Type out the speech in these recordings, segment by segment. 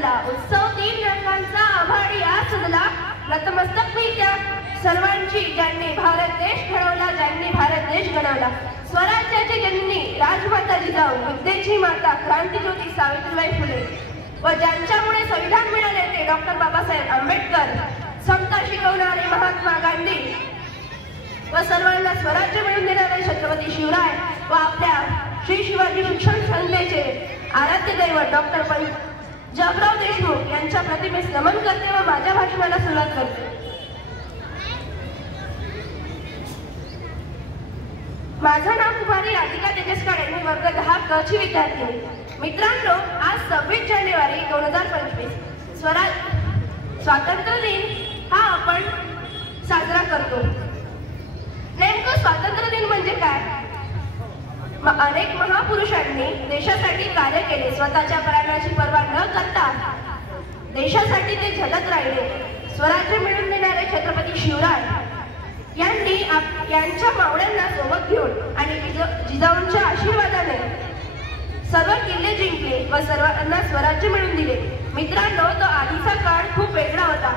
सजला, उत्सव 3 रंगांचा आभाळी आज सजला. नतमस्तक मी त्या सर्वांची ज्यांनी भारत देश घडवला, ज्यांनी भारत देश घडवला. स्वराज्याची जननी राजमाता जिजाऊ, विद्येची माता क्रांतीज्योती सावित्रीबाई फुले व ज्यांच्यामुळे संविधान मिळाले ते डॉक्टर बाबासाहेब आंबेडकर, समता शिकवणारे महात्मा गांधी व सर्वांना स्वराज्य मिळवून देणारे छत्रपती शिवराय व आपल्या श्री शिवाजी शिक्षण संस्थेचे आराध्य दैवत डॉक्टर पंजाबराव देशमुख यांच्या प्रतिमेस नमन करते व माझ्या भाषणाला सुरुवात करते. माझं नाव कुमारी राधिका तेजस काळे, मी वर्ग 10 क ची विद्यार्थी. मित्रांनो, आज 26 जानेवारी 2025 स्वातंत्र्य दिन हा आपण साजरा करतो. नेमकं स्वातंत्र्य दिन म्हणजे काय? अनेक महापुरुषांनी देशासाठी कार्य केले. स्वतःच्या प्राणाची पर्वा न करता देशासाठी ते झटत राहिले. स्वराज्य मिळवून देणारे छत्रपती शिवराय यांनी यांच्या मावळ्यांना सोबत घेऊन आणि जिजाऊंच्या आशीर्वादाने सर्व किल्ले जिंकले व सर्वांना स्वराज्य मिळवून दिले. मित्रांनो, तो आधीचा काळ खूप वेगळा होता.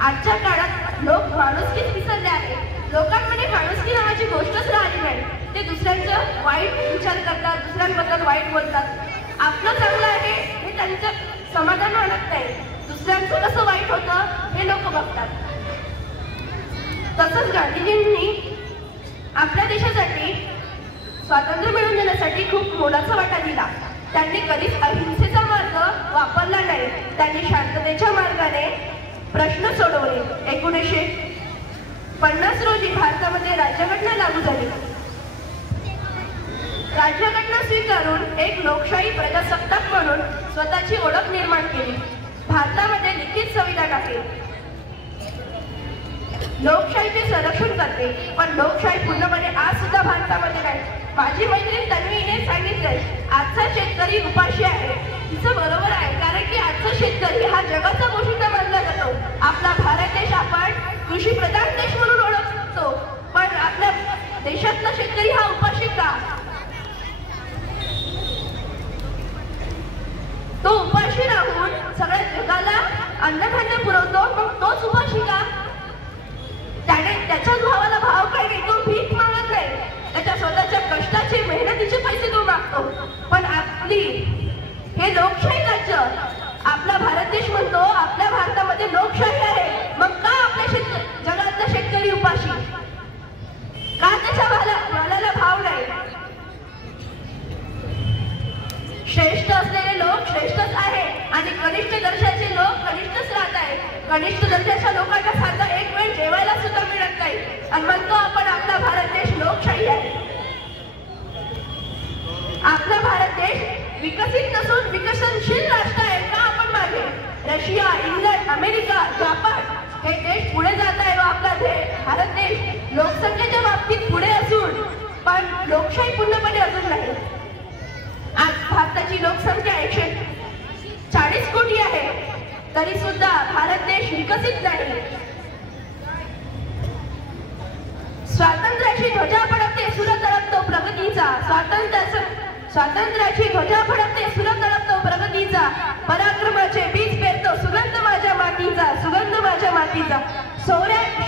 आजच्या काळात लोक माणुसकीच विसरले आहेत. लोकांमध्ये माणुसकी नावाची गोष्टच राहिली नाही. ते दुसऱ्यांचं वाईट विचार करतात, दुसऱ्यांबद्दल वाईट बोलतात. आपलं चांगलं आहे हे त्यांचं समाधान मानत नाही. दुसऱ्यांचं कसं वाईट होतं हे लोक बघतात. तसंच गांधीजींनी आपल्या देशासाठी स्वातंत्र्य मिळवून देण्यासाठी खूप मोलाचा वाटा दिला. त्यांनी कधीच अहिंसेचा मार्ग वापरला नाही. त्यांनी शांततेच्या मार्गाने प्रश्न सोडवले. 1950 रोजी भारतामध्ये राज्यघटना लागू झाली. राज्यघटना स्वीकारून एक लोकशाही प्रजासत्ताक म्हणून स्वतःची ओळख निर्माण केली. भारतामध्ये लिखित संविधान आहे. लोकशाहीचे संरक्षण करते, पण लोकशाही पूर्णपणे आज सुद्धा भारतामध्ये नाही. माझी मैत्रीण तन्वीने सांगितले, आजचा शेतकरी उपाशी आहे. तिचं बरोबर आहे, कारण की आजचा शेतकरी हा जगाचा पोशिंदा मानला जातो. आपला भारत देश आपण कृषी प्रधान देश म्हणून ओळखतो, पण आपल्या देशातला शेतकरी हा उपाशी का? तो उपाशी राहून सगळ्या जगाला अन्नधान्य पुरवतो, मग तोच उपाशी का? त्याने त्याच्याच भावाला भाव काय नाही, तो भीक मागत नाही. त्याच्या स्वतःच्या कष्टाचे मेहनतीचे पैसे तो मागतो. पण आपली हे लोकशाही राज्य, आपला भारत देश म्हणतो आपल्या भारतामध्ये लोकशाही आहे, मग का आपल्या जगातला शेतकरी उपाशी का? त्याच्या मालाला भाव नाही. श्रेष्ठ असलेले लोक श्रेष्ठच आहे आणि कनिष्ठ दर्जाचे लोक कनिष्ठच राहत आहेत. कनिष्ठ दर्जाच्या लोकांना साधा एक वेळ जेवायला सुद्धा मिळत नाही आणि म्हणतो आपण आपला भारत देश लोकशाही आहे. आपला भारत देश विकसित नसून विकसनशील राष्ट्र आहे का आपण मागे? रशिया, इंग्लंड, अमेरिका, जपान हे देश पुढे जात आहे व आपला भारत देश लोकसंख्येच्या बाबतीत पुढे असून पण लोकशाही पूर्णपणे अजून नाही. आज भारताची लोकसंख्या 140 कोटी आहे, तरी सुद्धा भारत देश विकसित नाही. स्वातंत्र्याची ध्वजा फडकते सुर तळपतो प्रगतीचा. स्वातंत्र्याची ध्वजा फडकते सुर तळपतो प्रगतीचा. पराक्रमाचे बीज पेरतो सुगंध माझ्या मातीचा, सुगंध माझ्या मातीचा.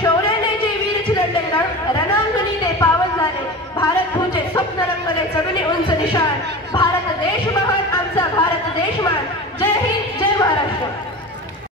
शौर्याने जे वीर चिरडले रणांगणी ते पावन झाले. भारत भूचे स्वप्न रंगले चढुनी उंच निशाण. भारत